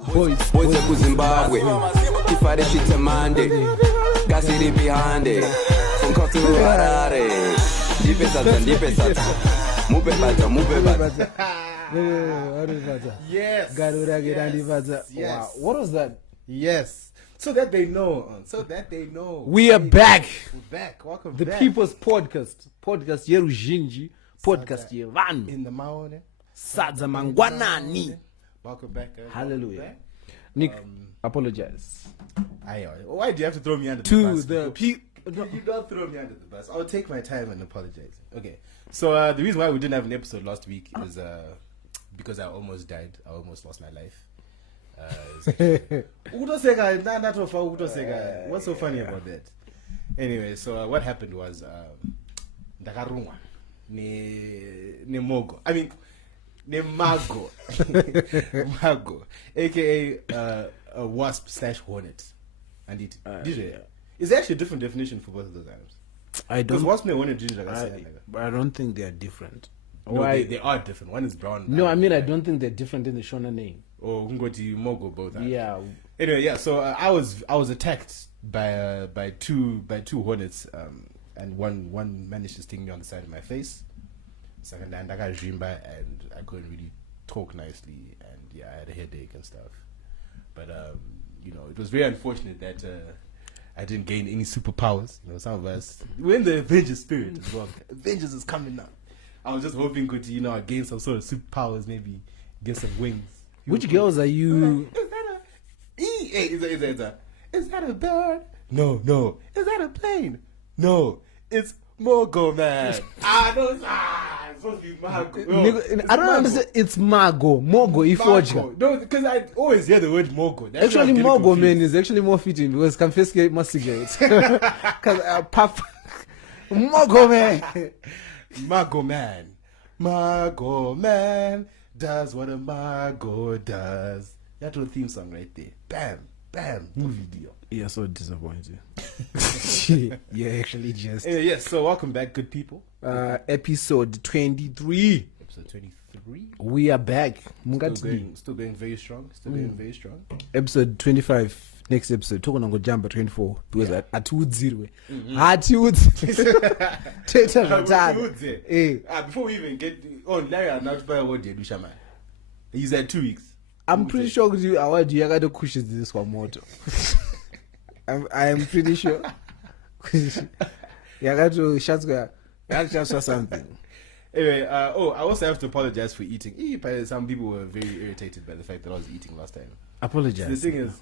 Boys ku Zimbabwe. Ifare chitamande. Gasiri behind it. Unkotu harare. Dipe sata. Mube bata. Yes. Wow. What was that? Yes. So that they know. We are back. We're back. Welcome The back. People's Podcast. Podcast yeruzhinji. Podcast yevanhu. In the Maone. Sadza mangwanani. Welcome back, guys. Hallelujah. Welcome back. Nick, apologize. Why do you have to throw me under the To bus? the people. You don't throw me under the bus. I'll take my time and apologize. Okay. So the reason why we didn't have an episode last week is because I almost died. I almost lost my life. What's so funny about that? Anyway, so what happened was ndakarumwa ne mogo. I mean ne mago. Mago, aka a wasp / hornet. And it is actually a different definition for both of those items. I Because don't. wasp and hornet ginger I don't think they are different. No, Why? they are different. One is brown. No, I mean I don't think they're different in the Shona name. Or Ngoti Mogo both. Yeah. Anyway, yeah. So I was attacked by two hornets, and one managed to sting me on the side of my face. Second, and I got Jimba, and I couldn't really talk nicely, and yeah, I had a headache and stuff. But it was very unfortunate that I didn't gain any superpowers. Some of us we're in the Avengers spirit as well. Avengers is coming now. I was just hoping I gain some sort of superpowers, maybe get some wings. Which girls are you? Is that a bird? No. Is that a plane? No. It's Mogo, man. It's supposed to be Mago. No, I don't understand. It's Mogo. Ifoja. No, because I always hear the word Mogo. That's Actually, why I'm getting Mogo confused. man is actually more fitting because confiscate my cigarettes. Because puff. Mogo man. Mago man does what a Mago does. That's a theme song right there. Bam. No video. You're so disappointed. Yeah, actually just. Anyway, yes, so welcome back, good people. Episode 23. Episode 23. We are back. Still going very strong. Episode 25. Next episode, talking on Jamba 24 because at 2-0. Before we even get on, Larry announced by what did Shaman. He's at 2 weeks. I'm pretty sure because you got the cushions this one motor. I am pretty sure. You got to shout something. Anyway, I also have to apologize for eating. Some people were very irritated by the fact that I was eating last time. Apologize. The thing is,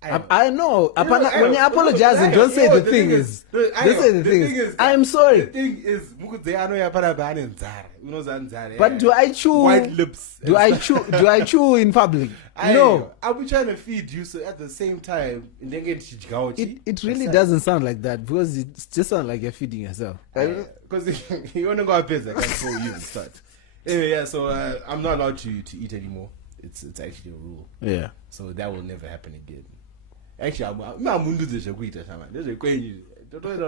I know. When you apologize, don't say the thing is. Don't say the thing is. I'm sorry. The thing is, but do I chew? White lips. Do I chew in public? No. I'll be trying to feed you, so at the same time, It really doesn't sound like that because it just sounds like you're feeding yourself. Because you want to go up before you even start. Anyway, yeah. So I'm not allowed to eat anymore. It's actually a rule. Yeah. So that will never happen again. Actually, I'm going to do this. There's a question.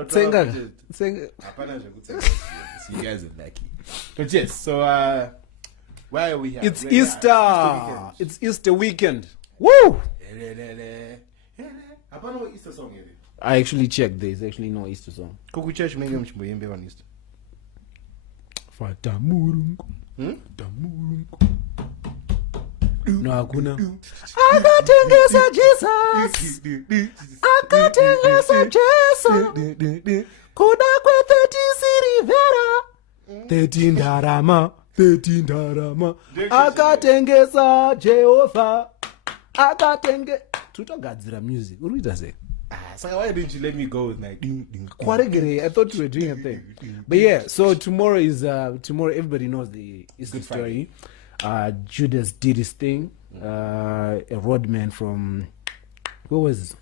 So you guys are lucky. But yes, so why are we here? It's Easter. It's Easter weekend. Woo! Easter song. I actually checked. There's actually no Easter song. Kuku church maybe on Easter. Fata murungu. No, hakuna. Akatengesa Jesus. Akatengesa Jesu. Kuda kwe 30 ndarama. Akatengesa Jehovah. Tutogadzira music. What do say? So why didn't you let me go with my ding? I thought you were doing a thing. But yeah, so tomorrow everybody knows the Easter story. Judas did his thing. A roadman from where was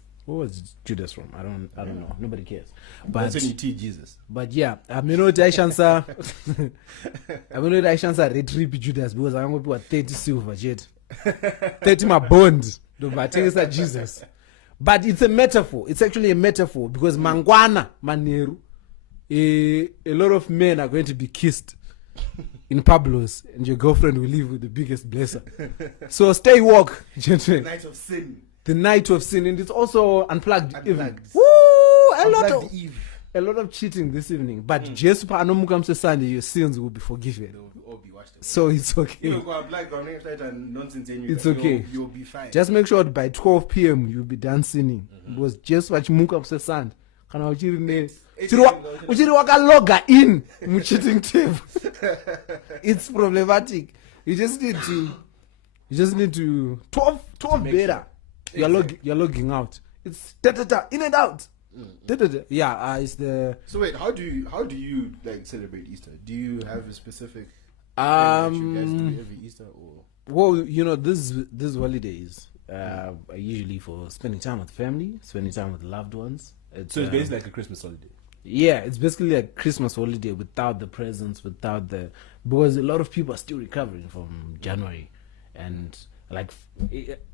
Judas from? I don't know. Nobody cares. But that's when you teach Jesus. But yeah, I'm not Aishansa retrieve Judas because I'm going to put 30 silver jet. 30 my bond. But Jesus. But it's a metaphor. It's actually a metaphor because Mangwana, Maneru, a lot of men are going to be kissed in Pablo's, and your girlfriend will leave with the biggest blesser. So stay woke, gentlemen. Night of sin. The night of sin, and it's also unplugged. Unplugged. Woo! A lot Unplugged of Eve. a lot of cheating this evening. But just for Anomukamse Sunday, your sins will be forgiven. They'll all be washed away. So it's You okay. know, go black, go next night and nonsense. And It's okay. You'll be fine. Just make sure by 12 p.m. you'll be done sinning. Because just what Mukamse Sunday. Kana uchiri ne uchiri wakaloga in mucheating tape. It's problematic. You just need to 12 better. You're logging out. It's in and out. Yeah, it's the So wait, how do you like celebrate Easter? Do you have a specific thing that you guys do every Easter or? well, you know, this holidays are usually for spending time with family, spending time with loved ones. So it's basically like a Christmas holiday. Yeah, it's basically a Christmas holiday without the presents, because a lot of people are still recovering from January, and like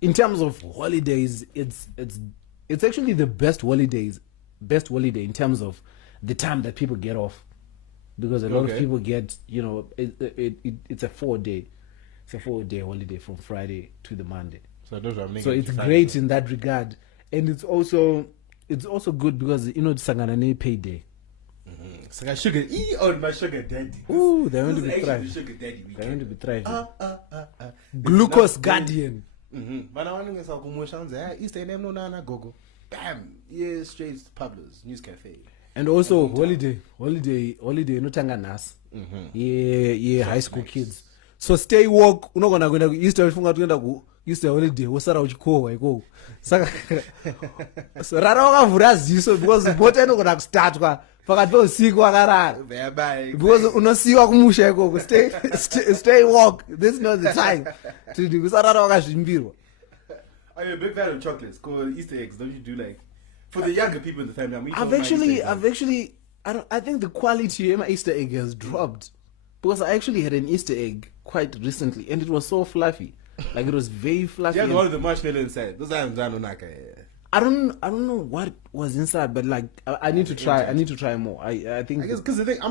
in terms of holidays, it's actually the best holiday in terms of the time that people get off, because a lot of people get, you know, it's a 4-day holiday from Friday to the Monday. So those are So it's great in that regard, and it's also good because, you know, it's Sanganane payday. So I sugar my sugar daddy. Ooh, they're going to This be is actually thriving. sugar daddy weekend. They're going to be thriving. Glucose Glucose guardian. But I want to say promotions. Easter name no nana gogo. Bam. Yeah, straight to Pablo's News Cafe. And also holiday no tanganas. Yeah, high school kids. So stay woke. Unogona kwenda ku Easter ufunga tuenda ku Easter holiday wosara uchikowa iko. Saka so rara wakavhura ziso because bota inogona kustartwa pakati peusiku wakarara. Because unosiwa kumusha iko. Stay woke. This is not the time to do kusarara wakazvimbirwa. Are you a big fan of chocolates called Easter eggs? Don't you do like for the younger people in the family? I mean, I think the quality of my Easter egg has dropped, because I actually had an Easter egg quite recently, and it was so fluffy, like it was very fluffy. Yeah, one of the marshmallow inside. Those are done on I don't know what was inside, but like I need to try. I need to try more. I think. I guess because the thing, I'm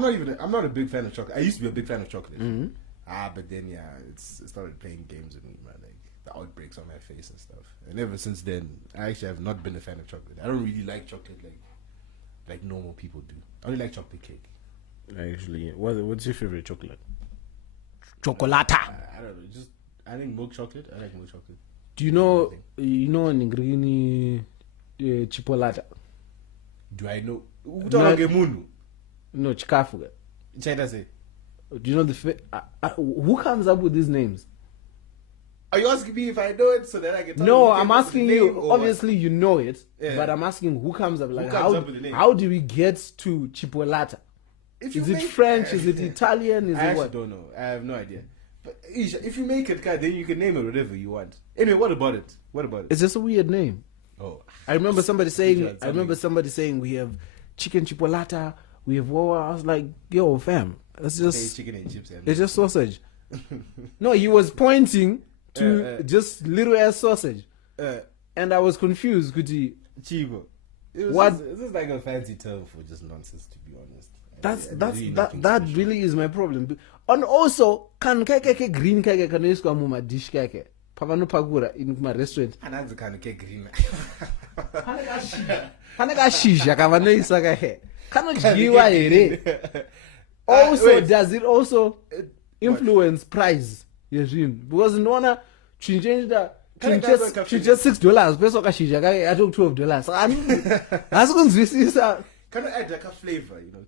not a big fan of chocolate. I used to be a big fan of chocolate. But then it started playing games with me, man. Like the outbreaks on my face and stuff. And ever since then, I actually have not been a fan of chocolate. I don't really like chocolate like normal people do. I only like chocolate cake. Actually, what's your favorite chocolate? Chocolata. I don't know. I think milk chocolate. I like milk chocolate. Do you know Ningrini chipolata? Do I know? No, chikafu. China say. Do you know who comes up with these names? Are you asking me if I know it so that I can tell No, you I'm asking you. or Obviously, you know it, Yeah. but I'm asking who comes up. Like, comes up with the name? how do we get to chipolata? If Is you it make- French? Is it Italian? Is I it actually what? don't know. I have no idea. But Isha, if you make it, then you can name it whatever you want. Anyway, what about it? It's just a weird name. Oh, I remember somebody saying. Something. I remember somebody saying we have chicken chipolata. We have wawa. I was like, yo, fam, it's it's just chicken and chips. it's just sausage. No, he was pointing to just little ass sausage, and I was confused. Could he? Chibo. What? This is like a fancy term for just nonsense, to be honest. That really is my problem. And also, can keke green keke can use kwa muma dish keke. Pavano pagura in my restaurant. And that's the kind of cake green. Haneka shisha kavano isaka he. Kano jiwa ere. Also, wait. does it also influence price? Yeshin, because no one change just $6. Peso kashisha kake I took $12. This is Kind of add like a flavor, you know.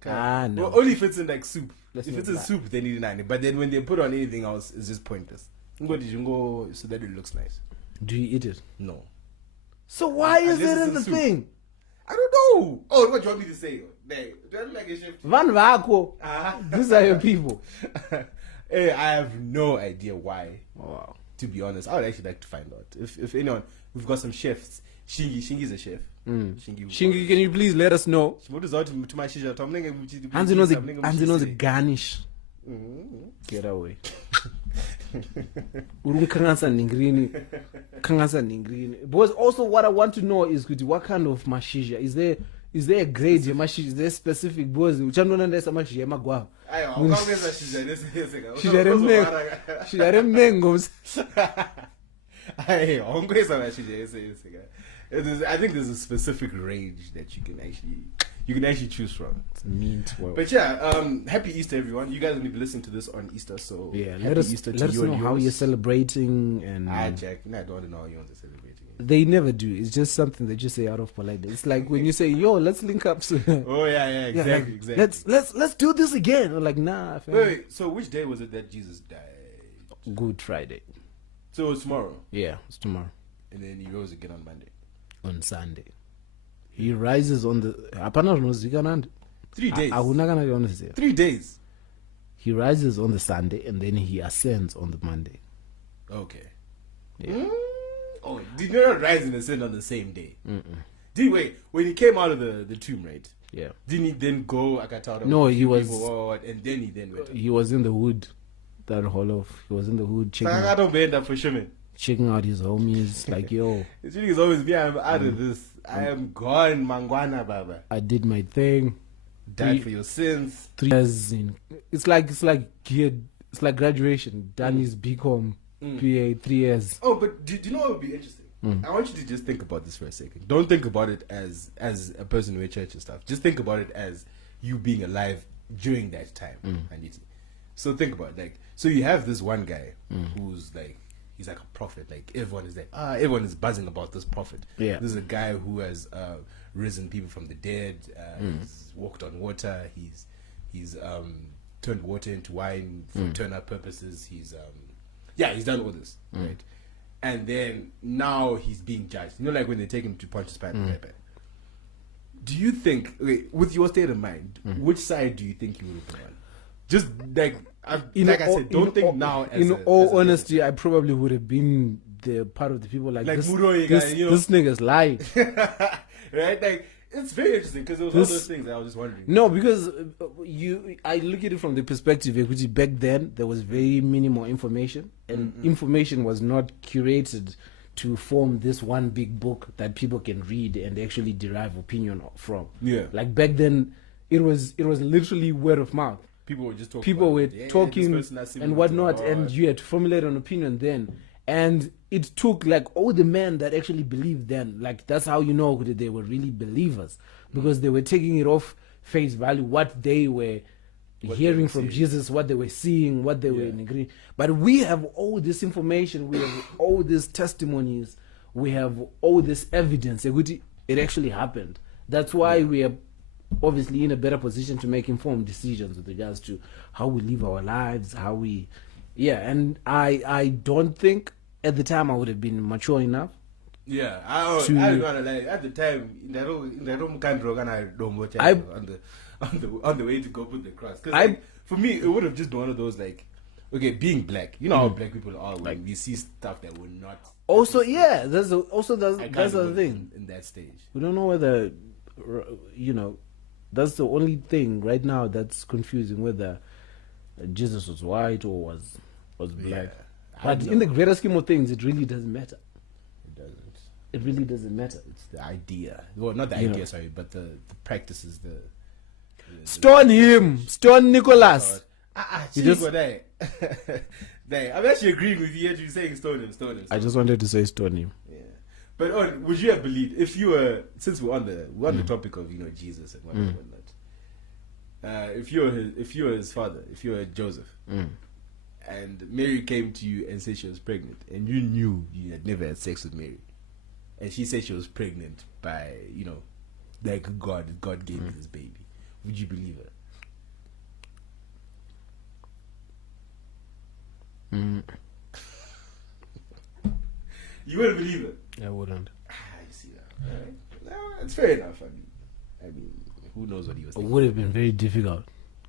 No. Well, only if it's in like soup. Let's if not it's in lie. soup, they need 90. But then when they put on anything else, it's just pointless. Go so that it looks nice. Do you eat it? No. So why is Unless it it's in the soup. thing? I don't know. Oh, what do you want me to say? Do I look like a chef? Van Vako. These are your people. Hey, I have no idea why. Wow. To be honest, I would actually like to find out. If anyone, we've got some chefs. Shingi's a chef. Shingi, can you please let us know? What is out to my shisha? Hansi knows the garnish. Get away. Kangasa ningrini. Because also what I want to know is what kind of mashisha is there Is there a grade yemashizha? Is there specific because uchanona ndesa mashizha emagwava? Shizha remengo. I think there's a specific range that you can actually choose from. It's mean world. But yeah, happy Easter, everyone. You guys will be listening to this on Easter, so yeah, happy Easter to let us you know and how yours. you're celebrating. And Jack, I don't want to know how you want to celebrate. they never do. It's just something that you say out of politeness. It's like when you say, "Yo, let's link up." Oh yeah, exactly, exactly. Let's do this again. Or like, nah. Wait, so which day was it that Jesus died? Good Friday. So it's tomorrow. Yeah, it's tomorrow. And then he rose again on Monday. On Sunday. He rises on the. 3 days. 3 days. He rises on the Sunday and then he ascends on the Monday. Okay. Yeah. Oh, did you not rise and ascend on the same day? Did wait when he came out of the tomb, right? Yeah. Didn't he then go? No, he was. And then he then went. He was in the hood. That whole of he was in the hood checking out his homies. Like, yo, it's really always me. I'm out of this. I am gone, Mangwana Baba. I did my thing. Died for your sins. 3 years in. It's like graduation. Done his BCom, PA, 3 years. Oh, but do you know what would be interesting? I want you to just think about this for a second. Don't think about it as a person who went church and stuff. Just think about it as you being alive during that time. So think about it. Like, so you have this one guy who's like, he's like a prophet. Like everyone is like, everyone is buzzing about this prophet. Yeah. This is a guy who has risen people from the dead. He's walked on water. He's turned water into wine for turn-up purposes. He's done all this, right? And then now he's being judged. You know, like when they take him to Pontius Pilate. Do you think, with your state of mind, which side do you think you would have been on? Just like I said, don't think now. In all honesty, I probably would have been the part of the people like this. This nigga's lying, right? Like, it's very interesting because it was all those things that I was just wondering. No, because I look at it from the perspective which back then there was very minimal information, and information was not curated to form this one big book that people can read and actually derive opinion from. Yeah, like back then, it was literally word of mouth. People were just talking. People were talking and whatnot, and you had to formulate an opinion then. And it took like all the men that actually believed then. Like that's how you know that they were really believers, because they were taking it off face value, what they were hearing from Jesus, what they were seeing, what they were in agreement. But we have all this information, we have all these testimonies, we have all this evidence. It actually happened. That's why we are obviously in a better position to make informed decisions with regards to how we live our lives, how we and I don't think at the time I would have been mature enough. Yeah, I don't know, like at the time in that room kind on the way to go put the cross. Because for me it would have just been one of those like, okay, being black, you know how black people are when we see stuff that we're not. Also, that's the thing in that stage. We don't know whether that's the only thing right now that's confusing, whether Jesus was white or was black. But in the greater scheme of things, it really doesn't matter. It doesn't. It really doesn't matter. It's the idea. Well, not the idea, sorry, but the practices. Stone him. Stone Nicholas. You just I'm actually agreeing with you. You're saying stone him. I just wanted to say stone him. Yeah. But would you have believed if you were, since we're on the topic of Jesus and whatnot, if you were his father, if you were Joseph, and Mary came to you and said she was pregnant, and you knew you had never had sex with Mary, and she said she was pregnant by like God gave me this baby, would you believe her? You wouldn't believe it. I wouldn't. I see that. All right. No, it's fair enough. I mean, who knows what he was thinking. It would have been very difficult.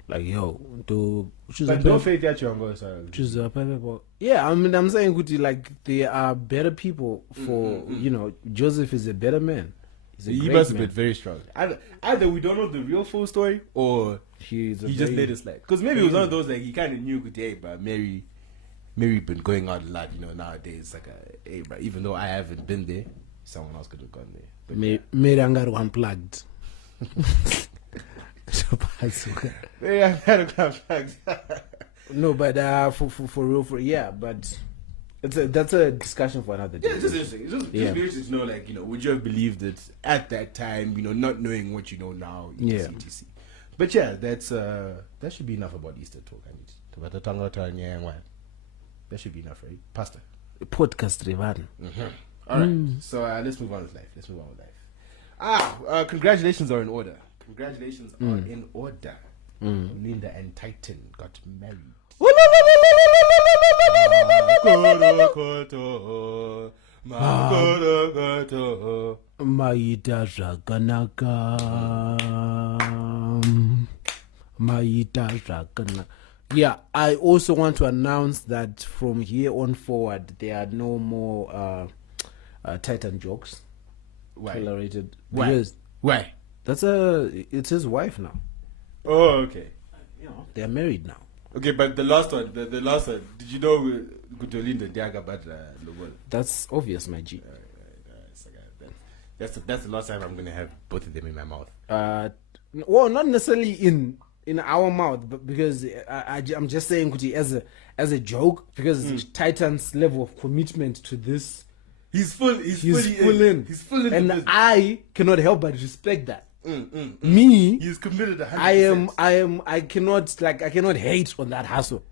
Like, to choose. But don't faith that you're going to choose a people. Yeah, I mean, I'm saying, like, there are better people for, Joseph is a better man. He must have been very strong. Either we don't know the real full story, or he just let it slide. Because maybe it was one of those, like, he kind of knew, but Mary been going out a lot, nowadays. Like, hey, but even though I haven't been there, someone else could have gone there. But Mary Angaru unplugged. Very unfair facts. No, but for real, but that's a discussion for another day. Yeah, it's just interesting. It's just be interesting to know, like, would you have believed it at that time, not knowing what you know now, etc. But yeah, that should be enough about Easter talk. That should be enough, right? Pastor. Podcast Revan. All right. So let's move on with life. Congratulations are in order. Linda and Titan got married. Maita zvakanaka. Yeah, I also want to announce that from here on forward, there are no more Titan jokes tolerated. Why? It's his wife now. Oh, okay. They're married now. Okay, but the last one, did you know Gutolinda Diaga Batra Lowell? That's obvious, my G. That's the last time I'm going to have both of them in my mouth. Well, not necessarily in our mouth, but because I'm just saying Kuti as a joke, because Titan's level of commitment to this, he's fully in. And I cannot help but respect that. Me, he's committed 100%. I cannot hate on that hustle.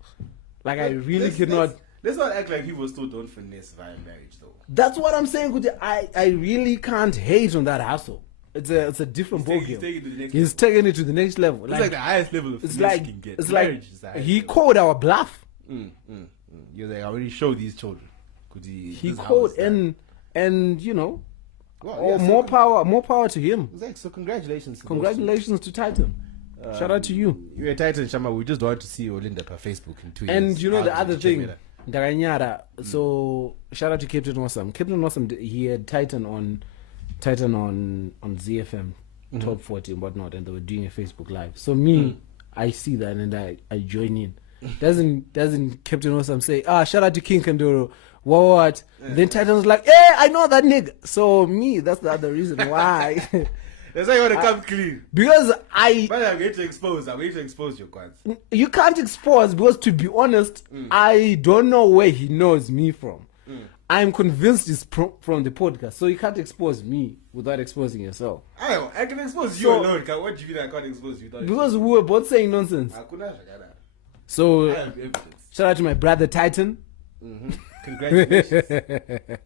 Like, I really cannot. Let's not act like people still don't finesse via marriage, though. That's what I'm saying, Kuti. I really can't hate on that hustle. It's a different ballgame. He's taking it to the next level. It's like the highest level of finesse you can get. It's like he called our bluff. You're like, I already showed these children. He called and more power to him. Exactly. So congratulations to Titan. Shout out to you. You're a Titan, Shama. We just want to see Olinda per Facebook in 2 years. And the other thing, Daranyara. So shout out to Captain Awesome. Captain Awesome, he had Titan on ZFM Top 40 and whatnot, and they were doing a Facebook Live. So I see that and I join in. Doesn't Captain Awesome say, shout out to King Kanduro. What? Then Titan was like, I know that nigga. So that's the other reason why. That's why you want to come clean. Because But I'm going to expose your cards. You can't expose, because to be honest, I don't know where he knows me from. I'm convinced it's from the podcast. So you can't expose me without exposing yourself. I can expose you alone. What do you mean I can't expose you? Because we were both saying nonsense. So shout out to my brother Titan.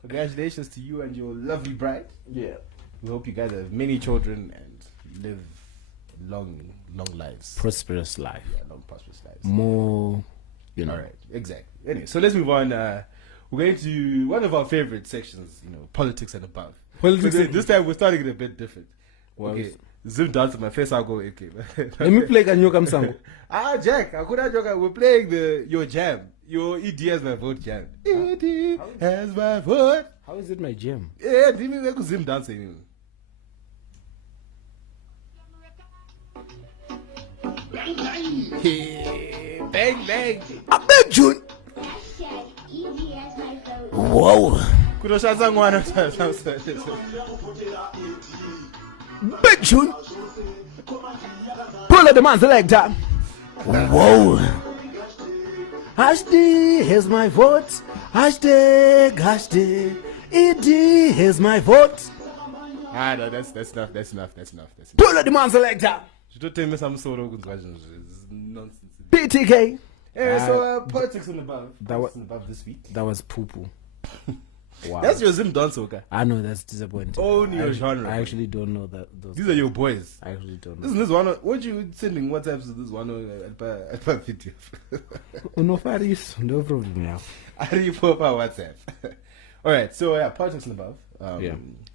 Congratulations to you and your lovely bride. Yeah. We hope you guys have many children and live long lives. Prosperous life. Yeah, long prosperous lives. More, All right, exactly. Anyway, so let's move on. We're going to one of our favorite sections, politics and above. This time we're starting it a bit different. Okay. Zoom down to my face, I'll go okay. Let me play Kanyoka Msango. Jack, I could have joke. We're playing your jam. Your ED has my vote jam. ED has my vote. How is it my jam? Yeah, did we make Zoom dance? Hey, bang, bang. I beg June. Whoa. Big June. Pull at the man selector. Whoa. Hashtag, here's my vote. Hashtag. ED, here's my vote. No, that's enough. Pull at the man selector. You don't tell me some sort of questions. It's nonsense. PTK. So politics and above. Above this week. That was poo-poo. Wow. That's your Zim dance, okay? I know, that's disappointing. Only your genre. I actually don't know that. These are your boys. I actually don't know. Isn't this one? What you sending WhatsApps to this one? Alpa video. No problem now. I didn't pop our WhatsApp. All right. So politics and above.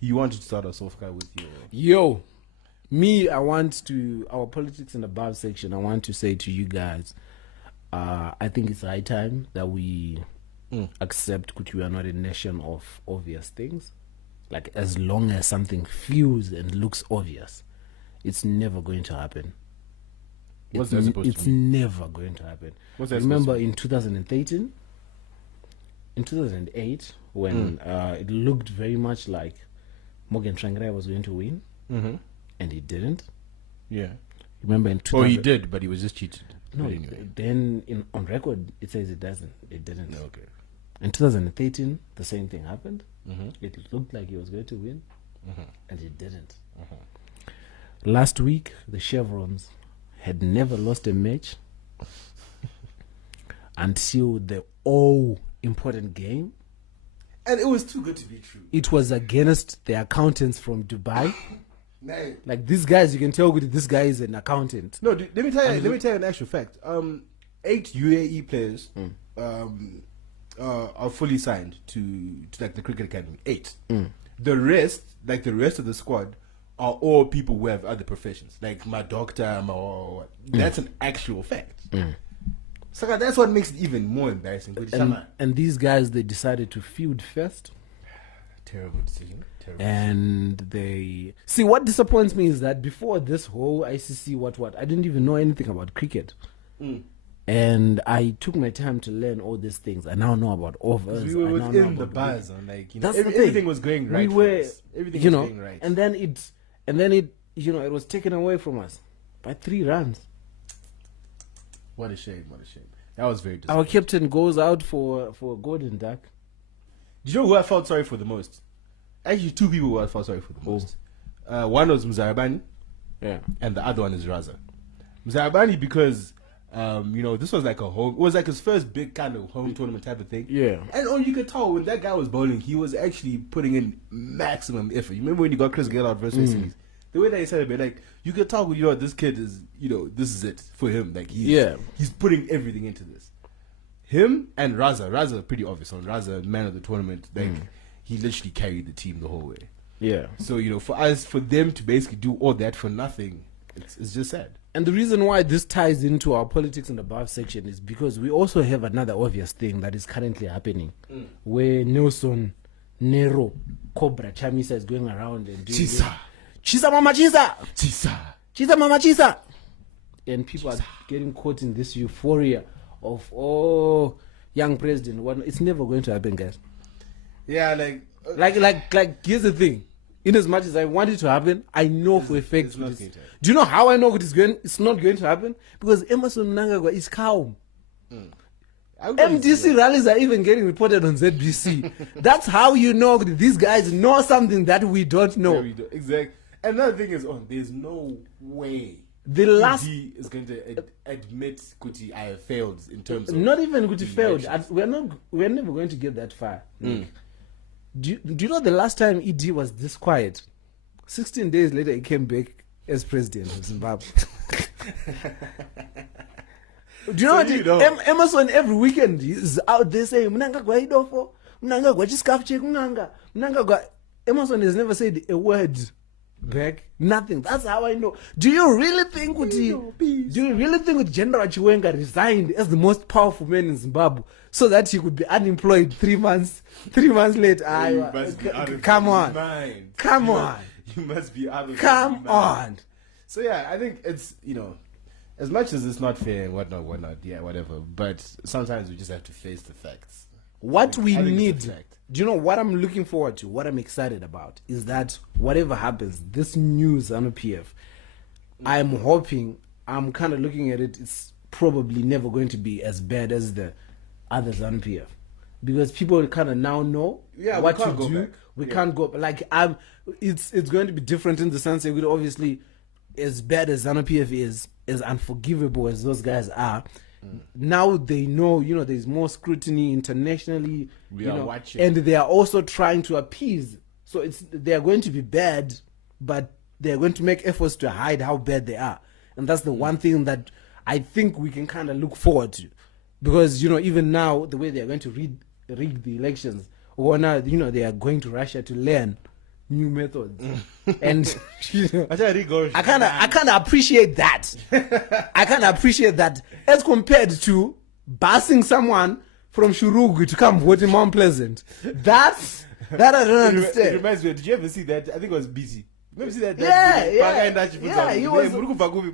You wanted to start us off with your. I want to our politics and above section. I want to say to you guys, I think it's high time that we accept that we are not a nation of obvious things. Like, as long as something feels and looks obvious, it's never going to happen. What's that supposed to It's never going to happen. What's that Remember in 2008, when it looked very much like Morgan Tsvangirai was going to win, and he didn't. Yeah. Remember in 2000, Or he did, but he was just cheated. No, But anyway. then on record it says it doesn't. It didn't. Okay. In 2013, the same thing happened. Mm-hmm. It looked like he was going to win, and he didn't. Mm-hmm. Last week, the Chevrons had never lost a match until the all-important game. And it was too good to be true. It was against the accountants from Dubai. No, Like these guys, you can tell this guy is an accountant. let me tell you an actual fact. 8 UAE players are fully signed to like the cricket academy. 8. The rest of the squad are all people who have other professions, like my doctor, my that's an actual fact. So that's what makes it even more embarrassing. And these guys, they decided to field first. Terrible decision. And they see, what disappoints me is that before this whole ICC what I didn't even know anything about cricket. And I took my time to learn all these things. I now know about overs. We were I now know within the about buzz, and That's the thing. everything was going right. We were, for us. Everything you was know, going right. and then it it was taken away from us by 3 runs. What a shame! That was very Our disappointing. captain goes out for a golden duck. Do you know who I felt sorry for the most? Actually, 2 people who I felt sorry for the most. One was Mzarabani, Yeah. and the other one is Raza. Mzarabani because this was like it was like his first big kind of home tournament type of thing. Yeah. And you could tell when that guy was bowling, he was actually putting in maximum effort. You remember when you got Chris Gayle out versus West Indies? The way that he said it, like you could tell, this kid is, this is it for him. Like he's putting everything into this. Him and Raza pretty obvious on Raza, man of the tournament. Like he literally carried the team the whole way. Yeah. So for them to basically do all that for nothing, it's just sad. And the reason why this ties into our politics and above section is because we also have another obvious thing that is currently happening, where Nelson Nero Cobra Chamisa is going around and doing Chisa mama chisa mama chisa, and people are getting caught in this euphoria of young president. It's never going to happen, guys. Yeah, Like here's the thing. In as much as I want it to happen, I know for a fact. it's not going to happen. Do you know how I know it's not going to happen? Because Emerson Mnangagwa is calm. MDC rallies are even getting reported on ZBC. That's how you know these guys know something that we don't know. Exactly. Another thing is, there's no way The last Kuti is going to admit Kuti I have failed in terms of not even Kuti the failed. elections. We're never going to get that far. Do you know the last time ED was this quiet? 16 days later, he came back as president of Zimbabwe. Do you know what? Emerson every weekend is out there saying, Mnangagwa idofo, Mnangagwa chiskafu chekunanga, Mnangagwa. Emerson has never said a word back. Nothing. That's how I know. Do you really think General Chiwenga resigned as the most powerful man in Zimbabwe so that he could be unemployed 3 months later? Come on. Come on. You must be out of Come on. So yeah, I think it's, as much as it's not fair and whatnot, yeah, whatever. But sometimes we just have to face the facts. What we I think need, it's a fact. do you know what I'm looking forward to? What I'm excited about is that whatever happens, this new ZANU PF, I'm hoping, I'm kind of looking at it, it's probably never going to be as bad as the other ZANU PF. Because people kind of now know what to do. We can't go back. It's going to be different in the sense that obviously, as bad as ZANU PF is, as unforgivable as those guys are, now they know, there's more scrutiny internationally. We are watching. And they are also trying to appease. So they are going to be bad, but they are going to make efforts to hide how bad they are. And that's the one thing that I think we can kind of look forward to. Because, even now, the way they are going to rig the elections, or now, they are going to Russia to learn new methods. And I kind of appreciate that. I kind of appreciate that as compared to busing someone from Shurugu to come vote in Mount Pleasant. That I don't understand. It reminds me, did you ever see that? I think it was BC. Remember see that?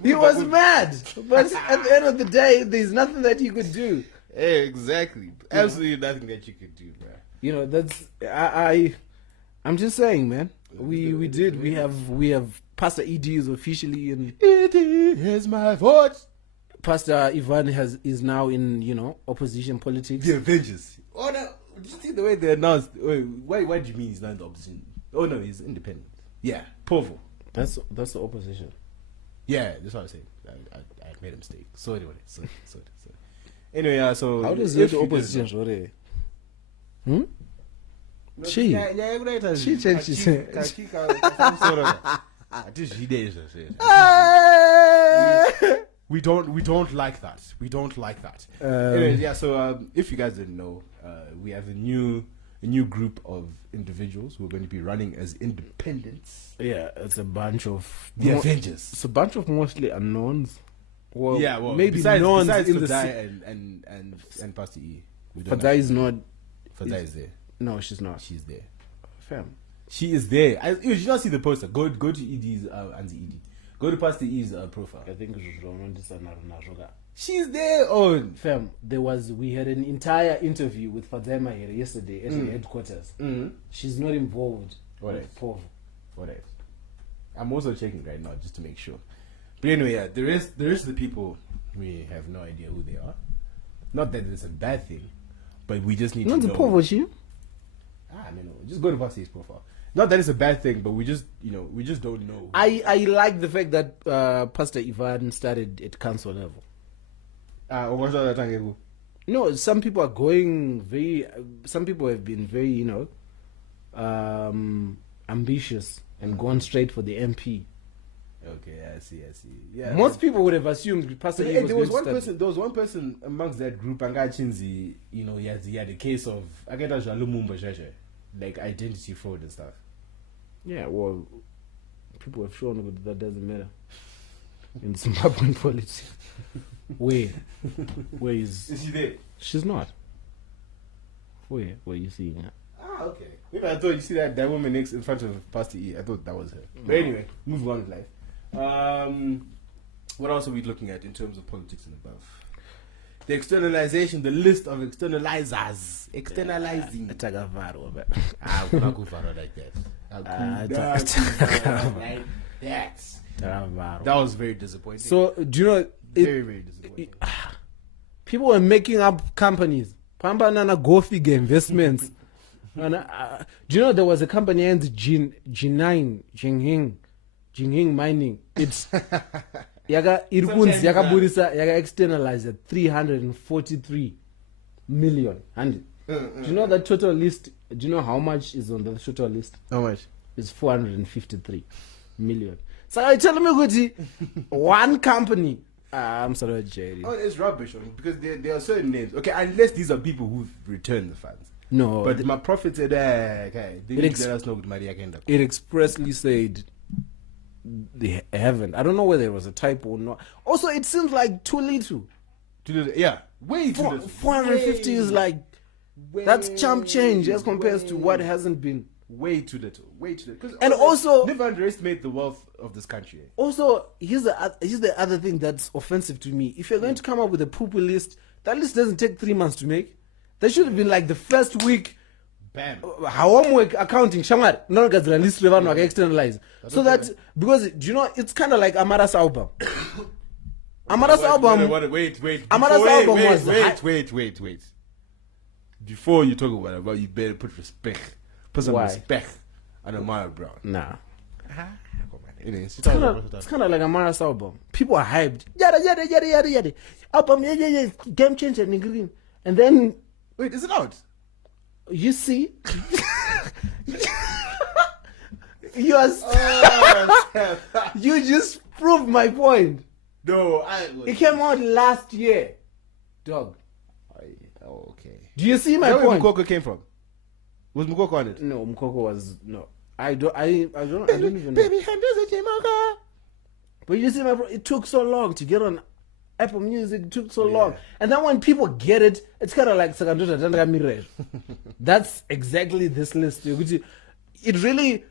He was mad. But at the end of the day, there's nothing that you could do. Exactly. Absolutely nothing that you could do, bro. I'm just saying, man. We have Pastor ED is officially in. It is my vote. Pastor Ivan is now in opposition politics. The Avengers. Oh no! Did you see the way they announced? Why do you mean he's not in the opposition? Oh no, he's independent. Yeah, Povo. That's the opposition. Yeah, that's what I was saying. I made a mistake. So anyway, Anyway, so how does the opposition sorry? She changed his We don't like that. We don't like that. Anyways, yeah. So if you guys didn't know, we have a new group of individuals who are going to be running as independents. Yeah, it's a bunch of the Avengers. It's a bunch of mostly unknowns. Well, yeah, well, maybe besides in Fadai and Pastor E. Fadai is not. Fadai is there. No, she's not. She's there. Fam. She is there. You should not see the poster. Go to ED's Anzi ED. Go to Pastor E's profile. I think she's there. Oh, fam. We had an entire interview with Fadzaima here yesterday at the headquarters. She's not involved. With POV. Whatever. I'm also checking right now just to make sure. But anyway, yeah, there is the people. We have no idea who they are. Not that it's a bad thing, but we just need to know. Not the POV, I mean, just go to Pastor's profile. Not that it's a bad thing, but we just don't know. I like the fact that Pastor Ivan started at council level. No, some people are going some people have been very, ambitious and gone straight for the MP. Okay, I see. Yeah. Most people would have assumed Pastor Ivan there was one person amongst that group, Angachinzi, he had a case of like identity fraud and stuff. Yeah, well, people have shown that doesn't matter in Zimbabwean politics. Where is she there? She's not. Where are you seeing her? Ah, okay. Maybe I thought you see that woman next in front of Pastor E. I thought that was her. But anyway, move on with life. What else are we looking at in terms of politics and above? The externalization, the list of externalizers. Externalizing. Like that. That was very disappointing. So, do you know... Very disappointing. People were making up companies. Pambanana Gofiga Investments. And, do you know there was a company named G9, Jinghing Mining. It's... Yaga Burisa externalized at 343 million. And do you know the total list? Do you know how much is on the total list? How much? It's 453 million. So I tell me, one company. I'm sorry, Jerry. Oh, it's rubbish because there are certain names. Okay, unless these are people who've returned the funds. No, but my prophet said, okay, they let us know Maria Kenda. It expressly said they haven't. I don't know whether it was a typo or not. Also, it seems like too little. Yeah, way too little. 450 is like that's chump change as compared to what hasn't been. Way too little. And also, never underestimate the wealth of this country. Also, here's the other thing that's offensive to me. If you're going to come up with a poo-poo list, that list doesn't take 3 months to make. That should have been like the first week. Bam. Homework accounting. Shamar. No one gets the list externalized. So that because do you know it's kind of like Amara's album. Amara's album. Wait. Amara's album was wait. Before you talk about you better put respect. Put some respect on Amara Brown. Nah. It's kind of like Amara's album. People are hyped. Yada. Album, yeah. Game changer in green. And then wait, is it out? You see? You just proved my point. No, it came out last year. Dog. Okay. Do you see my Where point? Mukoko came from? Was Mukoko on it? No, Mukoko was no. I don't even know. Baby, but you see my point? It took so long to get on Apple Music. It took so long. And then when people get it, it's kind of like that's exactly this list. You really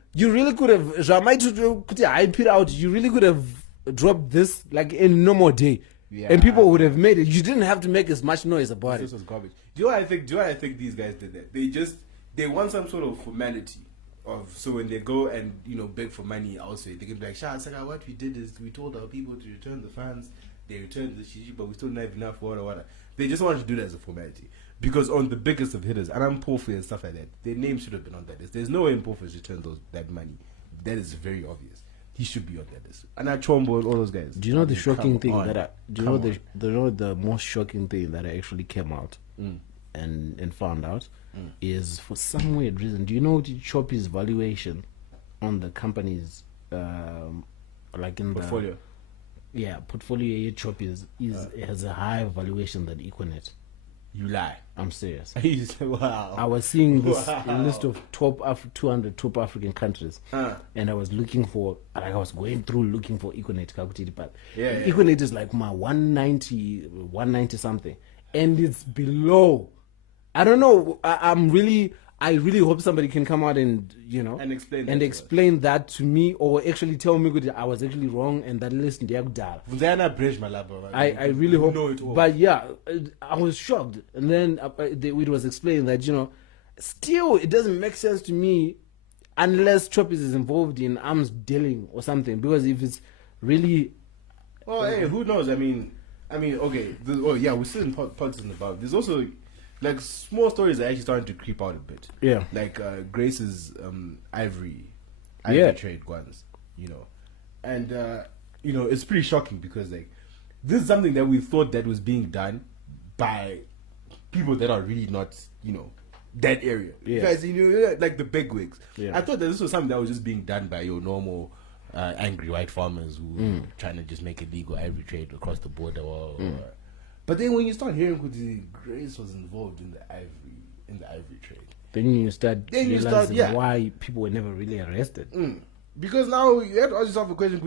could have hype it out. You really could have dropped this like in no more day. Yeah. And people would have made it. You didn't have to make as much noise about it. This was garbage. Do you know what I think these guys did that? They want some sort of formality so when they go and beg for money, also they can be like, Saka, what we did is we told our people to return the funds. They returned the shishi, but we still don't have enough water. They just wanted to do that as a formality because on the biggest of hitters, and I'm Porfi and stuff like that, their name should have been on that list. There's no way Porfi returned that money. That is very obvious. He should be on that list. And Chombo and all those guys. Do you know the shocking thing the most shocking thing that actually came out and found out is for some weird reason. Do you know the Choppy's valuation on the company's like in portfolio? Portfolio Choppy's has a higher valuation than Equanet. You lie. I'm serious. Wow. I was seeing this list of 200 top African countries, and I was looking for, I was going through looking for Equanet, but Equanet is like my 190 something, and it's below. I don't know. I really hope somebody can come out and explain that to me, or actually tell me that I was actually wrong and that list I really hope. But yeah, I was shocked, and then it was explained that still it doesn't make sense to me unless Choppies is involved in arms dealing or something. Because if it's really, hey, who knows? I mean, okay. We're still in politics and above. There's also like small stories are actually starting to creep out a bit. Yeah. Like Grace's ivory trade ones, and it's pretty shocking because like this is something that we thought that was being done by people that are really not that area. Yeah. Guys, like the bigwigs. Yeah. I thought that this was something that was just being done by your normal angry white farmers who trying to just make a legal ivory trade across the border or but then when you start hearing Grace was involved in the ivory trade, then you start realizing why people were never really arrested. Because now you have to ask yourself a question: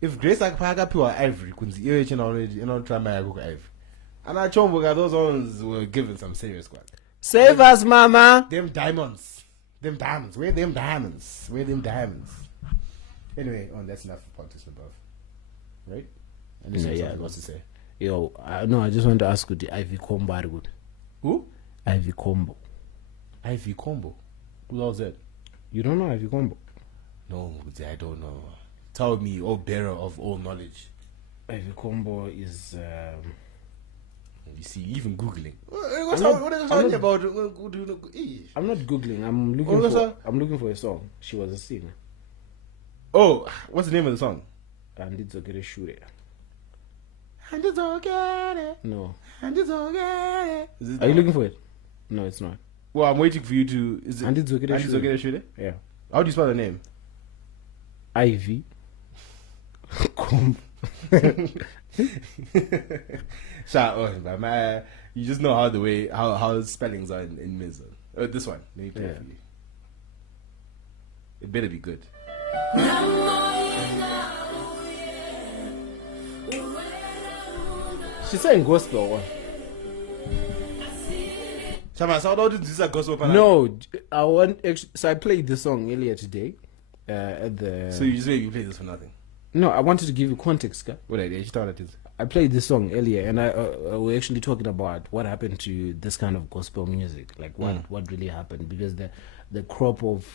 if Grace pure ivory, ivory, and I chombo those ones were given some serious one. Save us, mama! Them diamonds. Where them diamonds? Anyway, that's enough for politics above, right? What's to say? I just want to ask you the Ivy Combo are good. Who? Ivy Combo. Ivy Combo? Who else that? You don't know Ivy Combo? No, I don't know. Tell me, bearer of all knowledge. Ivy Combo is you see, even Googling. What are you talking about? I'm not Googling. I'm looking for a song. She was a singer. Oh, what's the name of the song? And it's okay to shoot it. And it's okay. No. And it's okay. Are you looking for it? No, it's not. Well, I'm waiting for you to. Is it? And it's okay to shoot it. Yeah. How do you spell the name? Ivy. You just know how spellings are in Miz. This one. Let me play it for you. It better be good. She's saying gospel one. No, I want. So I played the song earlier today. At the. So you just made me play this for nothing. No, I wanted to give you context. What I started is I played this song earlier, and we're actually talking about what happened to this kind of gospel music, like what really happened, because the crop of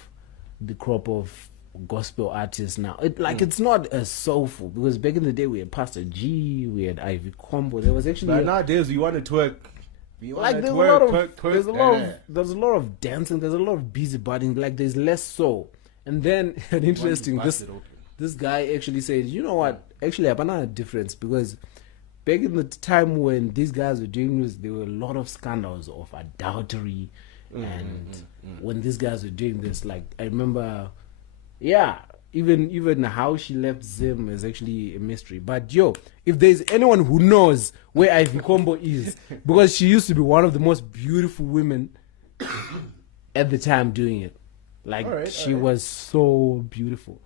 gospel artists now, it's not as soulful, because back in the day we had Pastor G, we had Ivy Combo. There was actually nowadays we want to twerk. There's a lot of dancing. There's a lot of busybodying. Like there's less soul. And then an interesting this guy actually said, you know what? Actually, I have another difference, because back in the time when these guys were doing this, there were a lot of scandals of adultery, and when these guys were doing this, like I remember, even how she left Zim is actually a mystery. But if there's anyone who knows where Ivy Combo is, because she used to be one of the most beautiful women at the time doing it. Like she was so beautiful.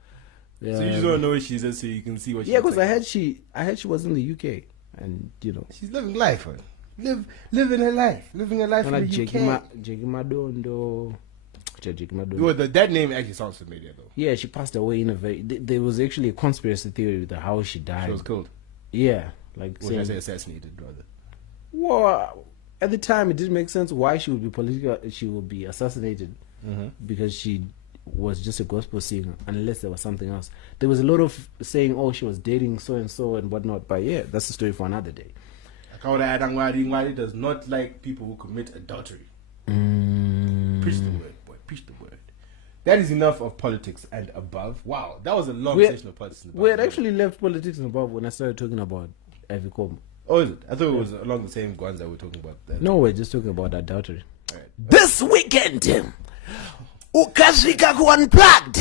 So you just don't know where she's at, so you can see what she's because I heard she was in the UK, and she's living life, man. Living her life in the UK. Well, that name actually sounds familiar, though. Yeah, she passed away in there was actually a conspiracy theory with how she died. She was killed. Yeah, like should I say assassinated, rather. Well, at the time, it didn't make sense why she would be political. She would be assassinated because she was just a gospel singer, unless there was something else. There was a lot of saying, "Oh, she was dating so and so and whatnot." But yeah, that's a story for another day. Ngwadi does not like people who commit adultery. Preach the word, boy. Preach the word. That is enough of politics and above. Wow, that was a long session of politics and above. We had actually left politics and above when I started talking about Avikoma. Oh, is it? I thought it was along the same ones that we're talking about. No, we're just talking about adultery. All right. This weekend, ukasvika ku-unplugged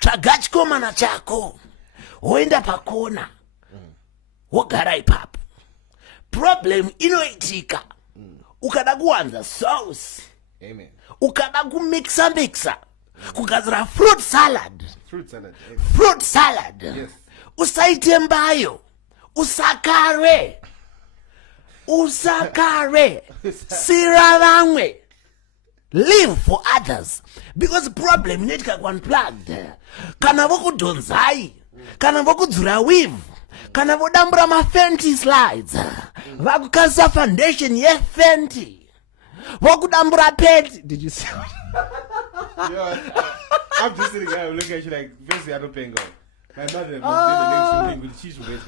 tsvaga chikomana chako woenda pakona wogara ipapo. Problem inoitika ukada kuwanza sauce, Amen. ukada kumixa kugadzira fruit salad. Fruit salad. Amen. Fruit salad. Yes. Usaite mbayo. Usakare. Sira vamwe. Live for others. Because problem inoitika ku-unplugged. Kana vokudhonzai. Kana vokudzura weave. Kana vodambura ma-Fenty slides. Vakukasa foundation ye-Fenty. Vokudambura pet. Did you see? I'm just sitting there looking at you like, firstly, I don't pay go. My mother was doing the next thing with cheese with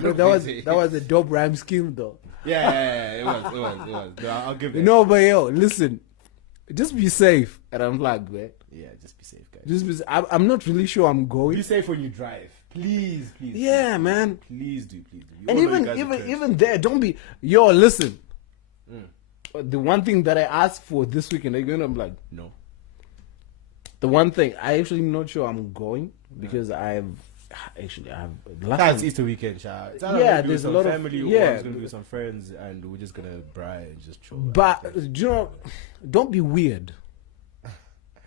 No, that was a dope rhyme scheme though. Yeah, it was. No, I'll give it. No, but yo, listen, just be safe at Unplugged, man. Yeah, just be safe, guys. I'm not really sure I'm going. Be safe when you drive. Please. Yeah, man. Please do. You And all know you guys are even there, don't be. Yo, listen. The one thing that I asked for this weekend, again, I'm like, no. The one thing I actually not sure I'm going because I have. That's Easter weekend, Sha. Yeah, there's a lot family. of Yeah, gonna be with some friends, and we're just gonna braai and just chill. But you know, don't be weird.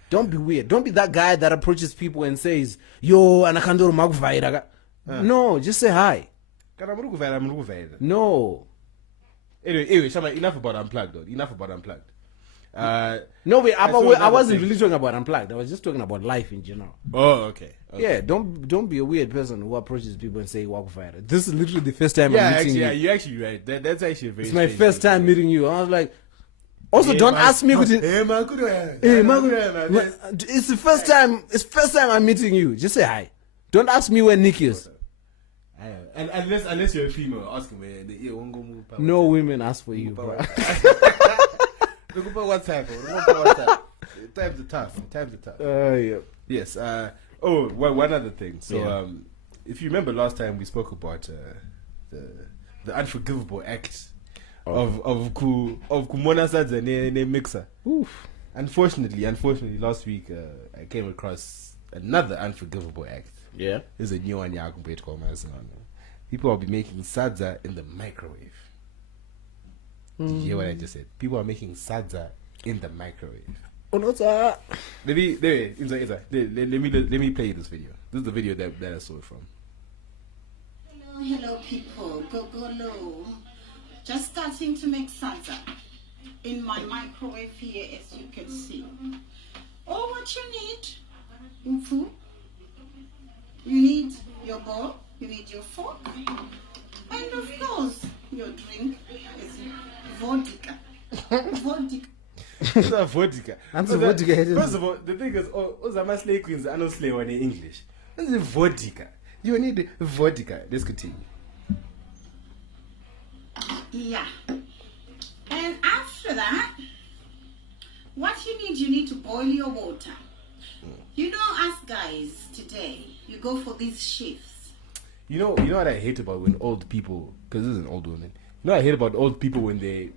Don't be weird. Don't be that guy that approaches people and says, "Yo, anakandoro makuvaira." No, just say hi. No. Anyway, Shama, enough about Unplugged, though. Enough about Unplugged. No, wait. I wasn't really talking about Unplugged. I was just talking about life in general. Oh, okay. Yeah, don't be a weird person who approaches people and say "wakuvaira." This is literally the first time I'm meeting you. Yeah, you're actually right. That's actually very. It's my first time meeting you. I was like. Also, Hey, don't man. ask me. Hey, man, It's the first time. It's first time I'm meeting you. Just say hi. Don't ask me where Nick is. And unless you're a female, ask him where the won't go move. No women ask for you, bro. Look at what's happening. Times are tough. Yeah. Yes. One other thing. So, Yeah. if you remember last time we spoke about the unforgivable act of Kumona Sadza ne mixer. Oof. Unfortunately, last week I came across another unforgivable act. Yeah. There's a new one. People will be making Sadza in the microwave. Did you hear what I just said? People are making Sadza in the microwave. Oh no, sir. Let me play you this video. This is the video that I saw it from. Hello people, go. Just starting to make salsa in my microwave here, as you can see. All what you need, food. You need your bowl, you need your fork, and of course your drink is vodka. It's a vodka. First of all, the thing is, Ozama slay queens are not slay one in English. This is vodka. You need vodka. Let's continue. Yeah. And after that, what you need to boil your water. You know, us guys today, you go for these shifts. You know what I hate about when old people, because this is an old woman. You know what I hate about old people when they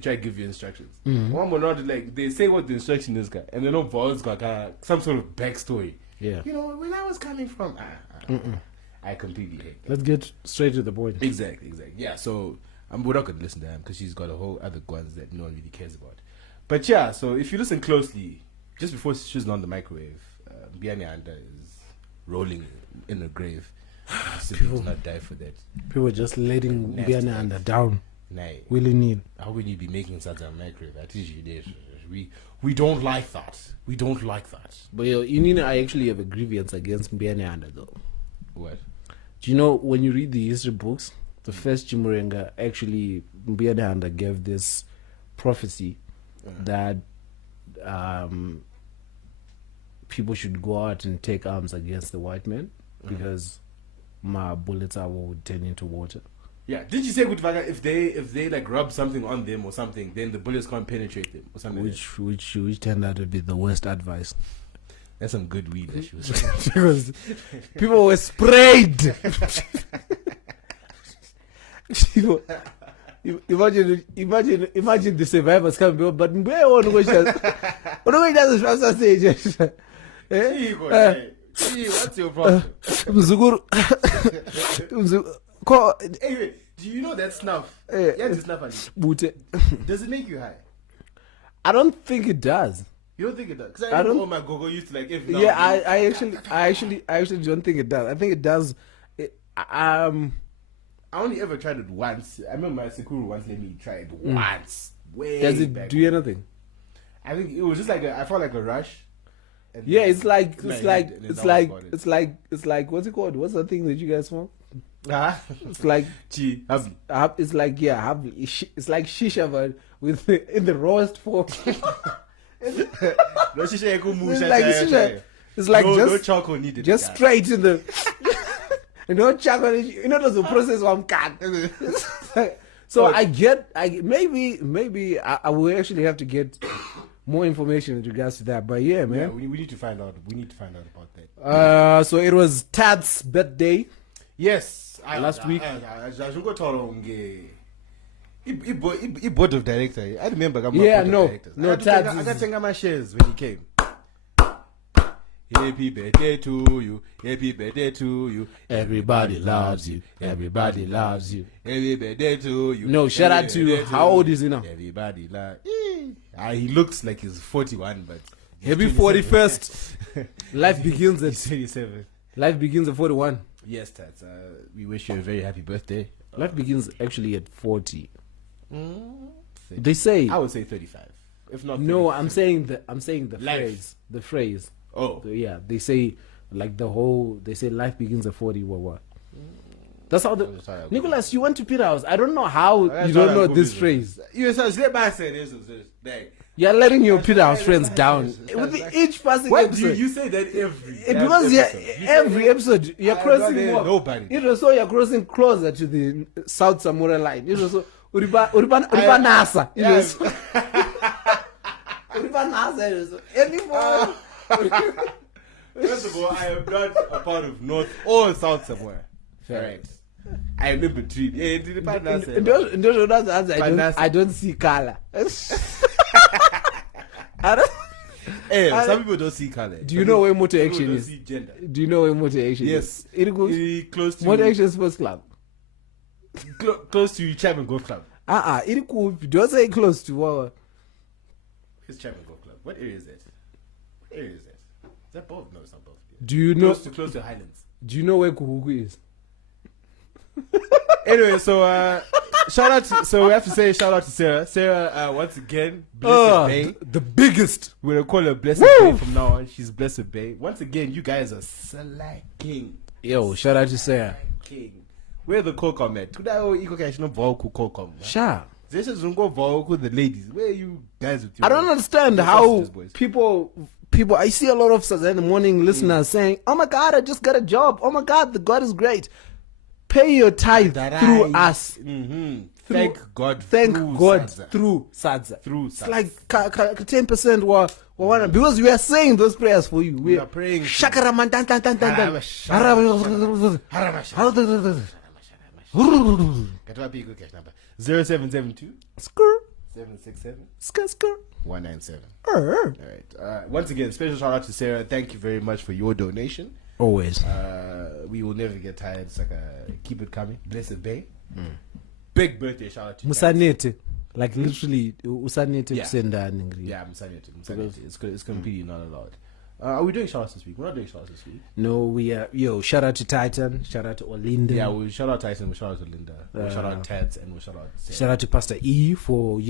try to give you instructions. One will not like they say what the instruction is, and they know Paul's got some sort of backstory. Yeah. You know where I was coming from. I completely hate that. Let's get straight to the point. Exactly. Yeah. So we're not gonna listen to him because she's got a whole other guns that no one really cares about. But yeah, so if you listen closely, just before she's on the microwave, Biani Anda is rolling in a grave. Simply did not die for that. People just letting Biana under down. Nah, Willy-nilly. how can you be making such a microwave? That is you did. We don't like that. We don't like that. But yo, I actually have a grievance against Biana under though. What? Do you know when you read the history books, the first Chimurenga actually Mbuyadanda gave this prophecy that people should go out and take arms against the white men because my bullets would turn into water. Yeah, did you say if they like rub something on them or something, then the bullets can't penetrate them or something? Which turned out to be the worst advice. That's some good weed that she was. Because people were sprayed. Imagine the survivors coming, but where on which does What's your problem? Anyway, do you know that snuff? Yeah, the snuff. Does it make you high? I don't think it does. You don't think it does? Because I remember my gogo used to like. I actually don't think it does. I think it does. I only ever tried it once. I remember my Sekuru once let me try it once. Does it back do anything? I think it was just like I felt like a rush. Yeah, it's like what's it called? What's the thing that you guys smoke? It's like it's like it's like shisha but with in the rawest form. It's like shisha. It's like no charcoal needed. Just straight in the no charcoal. You know there's a process of cut. So maybe I will actually have to get more information in regards to that. But yeah, man. Yeah, we need to find out. We need to find out about that. So it was Tad's birthday. Yes. Last week. Board of director. I remember. Yeah, no. Tad. I got my shares when he came. Happy birthday to you. Happy birthday to you. Everybody loves you. Everybody loves you. Happy birthday to you. No, shout out to how old is he now? Everybody loves. He looks like he's 41, but happy 41st. Life begins at 27. Life begins at 41. Yes, Tats. We wish you a very happy birthday. Life begins actually at 40. They say. I would say 35. If not. 30. No, I'm saying the Life. phrase. The phrase. Oh. Yeah, they say like they say life begins at 40. What? That's how the Nicholas. You went to Peter House. I don't know how you don't know this phrase. You're letting your Peter House friends down with each passing Why episode. do you say that every? Because every episode you're crossing more. Nobody. It was so you're crossing closer to the South Samora line. It was so Uriba NASA. It was Uriba NASA. Anymore. First of all, I am not a part of North or South somewhere. Right. I am in between. I don't see color. Some people don't see color. Do you know where motor action is? See gender. Do you know where motor action Yes. is? It goes Close to Motor Action Sports Club. Close to Chapman Golf Club. It could don't say close to what? It's Chapman Golf Club. What area is that? What area is that? Is that both? No, it's not both. Yeah. Do you know? Close to Highlands. Do you know where Kuhuku is? Anyway, so shout out. So we have to say shout out to Sarah. Sarah, once again, Blessed Bay. The biggest. We're gonna call her Blessed Bay from now on. She's Blessed Bay. Once again, you guys are slacking. Yo, shout out to Sarah. King. Where the Colcom at? Today, you guys no vocal Colcom. Sure. This is go vocal the ladies. Where are you guys with your? I don't understand how people. I see a lot of Sadza in the morning listeners saying, "Oh my God, I just got a job. Oh my God, the God is great." Pay your tithe through us. Thank God through Sadza. It's like 10% because we are saying those prayers for you. We are praying. Shakaraman tan tan tan tan tan. 0772 Skur 767 skur 197. All right. Once again, special shout out to Sarah. Thank you very much for your donation. Always. We will never get tired. It's like keep it coming. Blessed Bay. Big birthday shout out to you. Musanete. Like literally Usanete kusenda ningri. Yeah, Musanete. It's completely not allowed. Are we doing shout outs this week? We're not doing shout outs this week. No, we are. Yo, shout out to Titan. Shout out to Olinda. Yeah, we'll shout out Tyson. We'll shout out to Linda. We'll shout out Ted, and we'll shout out Sarah. Shout out to Pastor E for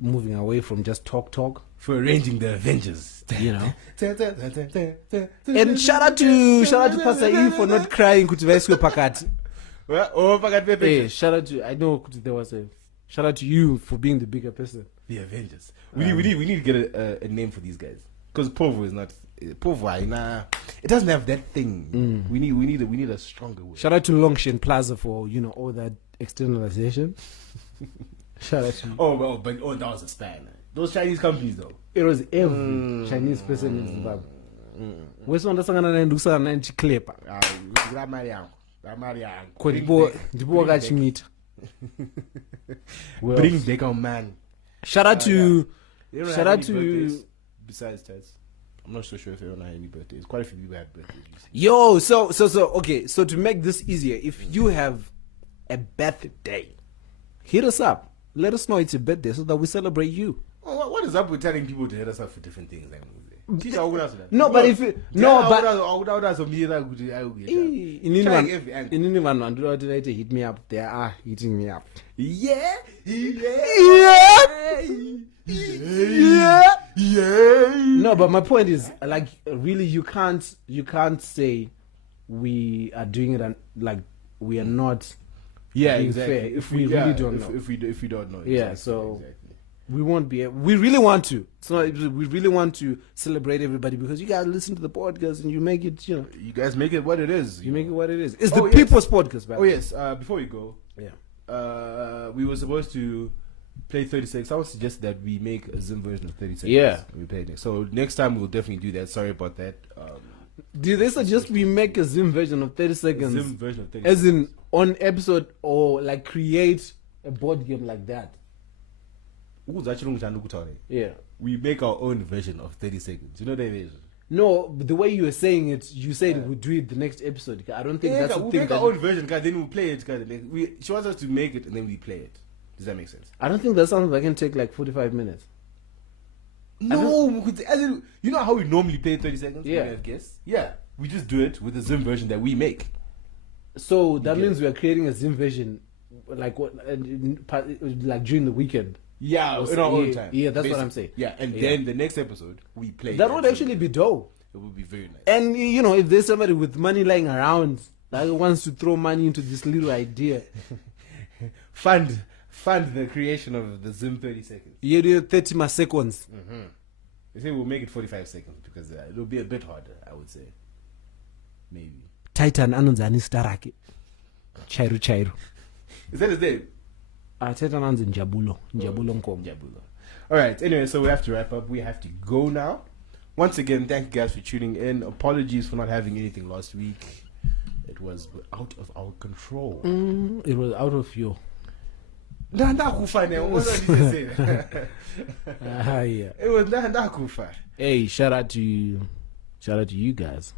moving away from just talk for arranging the Avengers. And shout out to Pastor E for not crying kuti vaiswe pakati. Pakati. Shout out to, I know there was a Shout out to you for being the bigger person. The Avengers. We need to get a name for these guys because Povo is not Povo. Nah, it doesn't have that thing. We need a stronger word. Shout out to Longshan Plaza for all that externalization. Shout out to you. But that was a span. Those Chinese companies though. It was every Chinese person in Zimbabwe. Where's one that's gonna do something and clip? Bring back our man. Shout out to besides Tess. I'm not so sure if everyone had any birthdays. Quite a few people had birthdays. Yo, so okay, so to make this easier, if you have a birthday, hit us up. Let us know it's a birthday so that we celebrate you. Oh, what is up with telling people to hit us up for different things? No, but if it, no, but hit me up. They are hitting me up. Yeah. No, but my point is, like, really, you can't say we are doing it and like we are not. Yeah, being exactly. fair if we really don't know. If we don't know. Yeah, so. Exactly. We won't be. We really want to. It's not. We really want to celebrate everybody because you guys listen to the podcast and you make it. You guys make it what it is. You make it what it is. It's the people's podcast. Oh yes. Before we go, yeah. We were supposed to play 30 seconds. Someone suggested that we make a Zim version of 30 seconds. Yeah. We played it. So next time we'll definitely do that. Sorry about that. Did they suggest we make a Zim version of 30 seconds? Zim version of 30 as in on episode or like create a board game like that. Yeah, we make our own version of 30 seconds. You know that version? No, but the way you were saying it, you said we'll do it the next episode. I don't think that's the we'll thing. Make our own version, then we'll play it. She wants us to make it and then we play it. Does that make sense? I don't think that sounds like it can take like 45 minutes. No, you know how we normally play 30 seconds? Yeah. When we have guests? Yeah, we just do it with the Zim version that we make. So that means we are creating a Zim version, like during the weekend. Yeah, in our own time. Yeah, that's what I'm saying. Yeah, and then the next episode we play. That would actually be dope. It would be very nice. And if there's somebody with money lying around that wants to throw money into this little idea, fund the creation of the Zim 30 seconds. Yeah, 30 seconds. Mm-hmm. They say we'll make it 45 seconds because it'll be a bit harder, I would say. Maybe. Titan anonzani starake. Chairu. Is that his name? Titan anonzi Njabulo Nkom. Njabulo. Alright, anyway, so we have to wrap up. We have to go now. Once again, thank you guys for tuning in. Apologies for not having anything last week. It was out of our control. It was out of your. What did you say? Yeah. It was kufa. Hey, shout out to you guys.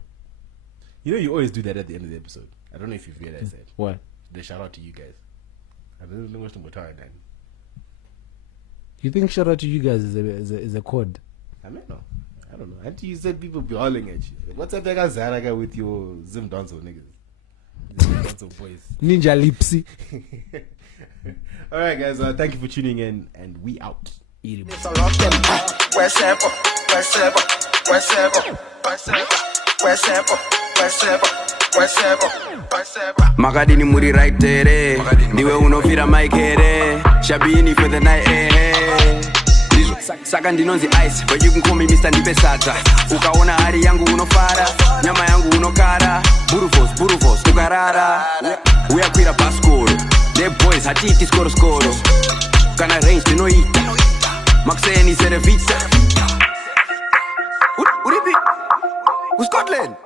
You always do that at the end of the episode. I don't know if you've realized that. What? The shout out to you guys. I don't know what's the matter then. You think shout out to you guys is a code? I don't know. Until you said people be hauling at you. What's up, that Zaraga with your Zim Donzo niggas? Zim Donzo boys. Ninja Lipsy. Alright, guys. Thank you for tuning in, and we out. Makadini muri right there. Niwe unofira mic here. Shabini for the night. Saka ndinonzi ice, but you can call me Mr. Ndipe Sadza. Ukaona hari yangu unofara, nyama yangu unokara. Burufos, ukarara. We are queer pascoro. The boys hatiti skoro. Kana range tinoita. Maxeni serevita. Uripi. Scotland.